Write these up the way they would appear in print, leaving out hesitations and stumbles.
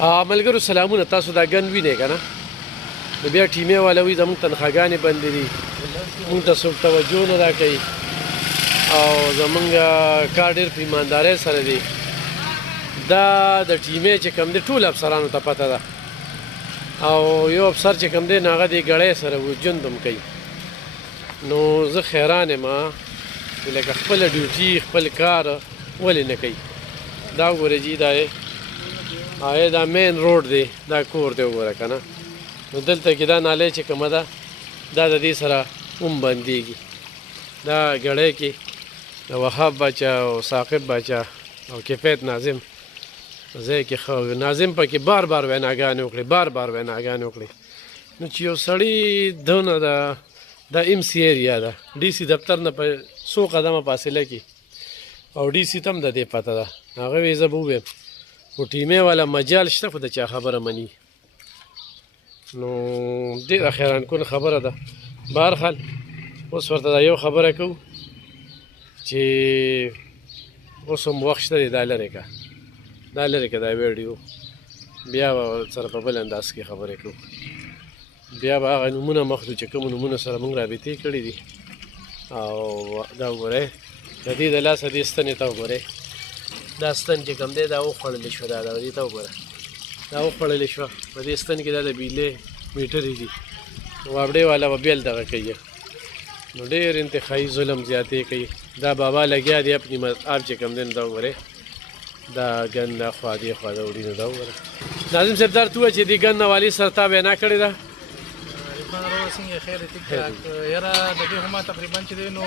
ملګرو سلامونه. تاسو دا ګن وینئ که نه، نو بیا ټیمې والا وایي زموږ تنخواګانې بندې دي، مونږ ته څوک توجه نه راکوي او زمونږ کار ډېر په ایماندارۍ سره دی. دا د ټیمې چې کوم دی ټول افسرانو ته پته ده، او یو افسر چې کوم دی نو هغه د ګړۍ سره ژوند هم کوي. نو زه حیران یم چې لکه خپله ډیوټي خپل کار ولې نه کوي. دا وګورئ جي دا مین روډ دی، دا کور دی وګوره که نه. نو دلته کې دا نالۍ چې کومه ده دا د دې سره هم بندېږي. دا ګړۍ کې د وهاب باچا او ثاقب باچا او کفایت ناظم ځای کې ښه ناظم پکې بار بار ویناګانې وکړې، بار بار ویناګانې وکړې. نو چې یو سړی دونه دا ایم سی ایریا ده، ډي سي دفتر نه په 100 قدمه فاصله کې، او ډي سي ته هم د دې پته ده. هغه وایي زه به ووایم خو ټیمې والا مجال شته خو د چا خبره مني. نو ډېره حیران کن خبره ده. بهرحال اوس ورته دا یو خبره کوو چې اوس هم وخت شته دی، دا لرې که دا ویډیو بیا به سره په بل انداز کې خبرې کوو. بیا به هغه نومونه مخلو چې کوم نومونه سره موږ رابطې کړي دي. او دا وګورئ د دې د لاسه دې ستنې ته وګورئ، دا ستن چې کوم دی دا وخوړلې شوه، دا دې ته وګوره دا وخوړلې شوه. په دې ستن کې دا د بیلې میټرې دي، وابډې والا به بیا دغه کوي. نو ډېر انتخابي ظلم زیاتې کوي. دا بابا لګیا دی اپنی آپ چې کوم دی نو دا وګورئ دا ګن دا خوا دې خوا دا وړي نو دا وګوره. ناظم صاحب دا ورته ووایه چې دې ګن نه والي سره تا وینا کړې ده. څنګه خیر ټیک ټاک یاره د دې هم تقریبا چې دی نو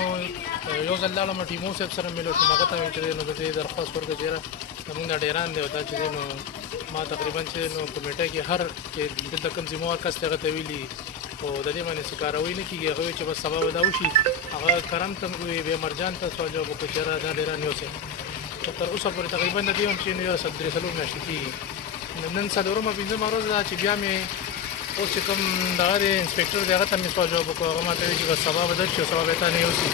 یو ځل لاړم ټیمو صاحب سره ملو شوم، هغه ته مې چې دی نو د دې درخواست ورکړه چې یاره زموږ دا ډیران دی او دا چې دی نو ما تقریبا چې نو کمیټه کې هر چې دلته کوم ذموار کس دی هغه ته ویلي او د دې باندې څه کاروي نه کېږي. هغه وایي چې بس سبا به دا وشي. هغه کرم ته وایي بیا مرجان ته سوال جواب وکړو چې یاره دا ډیران یوسئ. تر اوسه پورې تقریبا د دې هم چې نو یو 3 میاشتې کېږي. نن څلورمه پنځمه ورځ ده چې بیا مې اوس چې کوم دغه دی انسپکټر دی هغه ته مې سوال جواب وکړو. هغه ما ته وایي چې بس سبا به درشي او سبا به تا نه یوسي.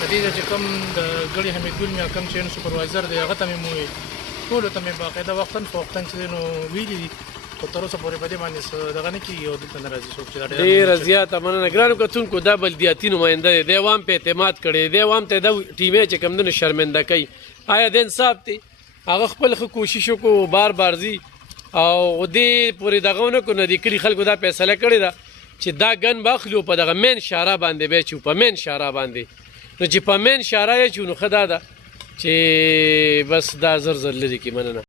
د دې چې کوم د ګړي حمیدګل مې کوم چې سوپروایزر دی هغه ته مې وویل، ټولو ته مې باقاعده وختاً فوقتاً چې دی نو ویلي دي، خو تر اوسه پورې په دې باندې دغه نه کېږي او دلته نه راځي څوک چې دا ډېره زیاته مننه. ګرانو کتونکو دا بلدیاتي نماینده دی، دی عوام په اعتماد کړی دی، عوام ته دا ټیمې چې کوم دی نو شرمنده کوي. آیا د انصاف دی؟ هغه خپل ښه کوشش وکړو، بار بار ځي او دې پورې دغه ونه کړو. نو د کلي خلکو دا فیصله کړې ده چې دا ګن به اخلي او په دغه مین شاره باندې به اچو، په مین شاره باندې. نو چې په مین شاره یې اچو نو ښه دا ده چې بس دا زر لرې کړي. مننه.